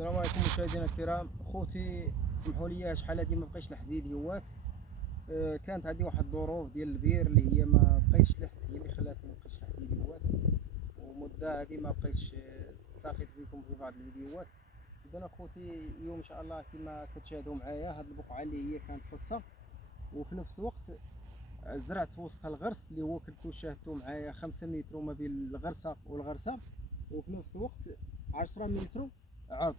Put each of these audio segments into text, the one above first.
السلام عليكم مشاهدينا الكرام. خوتي سمحوا لي شحال هادي ما بقيتش نحط فيديوهات. كانت عندي واحد الظروف ديال البير اللي هي ما بقيتش لحت، هي اللي خلاتني ما بقيتش نحط فيديوهات، ومده هادي ما بقيتش تلاقيت بكم في بعض الفيديوهات. اذا اخوتي اليوم ان شاء الله كما كتشاهدوا معايا هاد البقعه اللي هي كانت فصه، وفي نفس الوقت زرعت في وسطها الغرس اللي هو كنتو شاهدتوا معايا 5 متر ما بين الغرسه والغرسه، وفي نفس الوقت 10 متر عرض.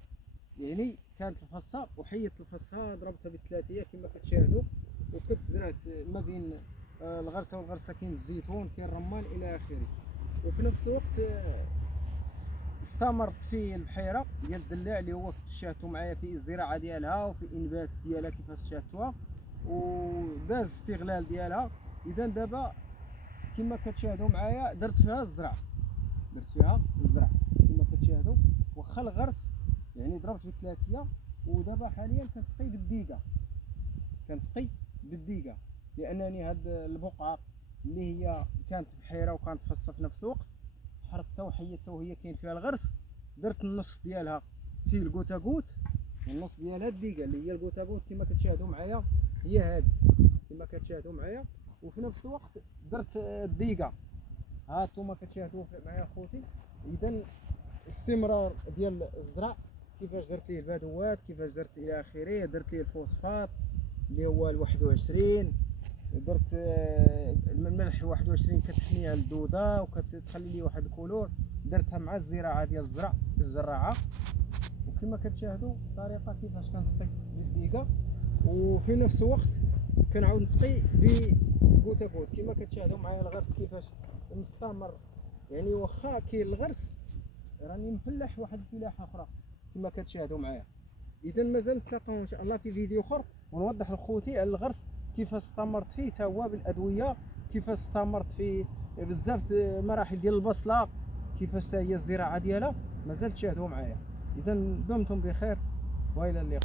يعني كانت الفصه وحيدت الفصه ضربتها بالثلاثيه كما كتشاهدوا، وكنت زرعت ما بين الغرسه والغرسه كاين الزيتون كاين الرمان الى اخره. وفي نفس الوقت استمرت في البحيره ديال الدلاع اللي هو كنت شاهدتوا معايا في الزراعه ديالها وفي الانبات ديالها كيفاش شاهدتوها وداز الاستغلال ديالها. اذا دابا كما كتشاهدوا معايا درت فيها الزرع كما كتشاهدوا، واخا الغرس يعني ضربت بالثلاثيه. ودابا حاليا كنسقي بالديقه لانني هاد البقعه اللي هي كانت بحيره وكانت فصه في نفس الوقت حرقتها وحيدتها وهي كاين فيها الغرس. درت النص ديالها في الكوتاكوت، النص ديالها الديقه اللي هي الكوتاكوت كما كتشاهدوا معايا هي هذه كما كتشاهدوا معايا. وفي نفس الوقت درت الديقه ها انتم كتشاهدوا معايا خوتي. اذا استمرار ديال الزرع كيفاش درت ليه البادوات كيفاش درت الى اخره. درت ليه الفوسفات اللي هو ال21، درت الملح 21 كتحميه على الدوده وكتخلي ليه واحد الكولور. درتها مع الزراعه ديال الزراعه. وكما كتشاهدوا الطريقه كيفاش كنسقي بالديقه، وفي نفس الوقت كنعاود نسقي بكوتاكوت كما كتشاهدوا معايا الغرس كيفاش مستمر. يعني واخا كاين الغرس راني مفلح واحد الفلاحه اخرى كما كتشاهدوا معايا. اذا مازال نتلاقاو ان شاء الله في فيديو اخر ونوضح لخوتي على الغرس كيفاش استمرت فيه تا هو بالادويه، كيفاش استمرت في بزاف مراحل ديال البصله، كيفاش هي الزراعه ديالها. مازال تشاهدوا معايا. اذا دمتم بخير والى اللقاء.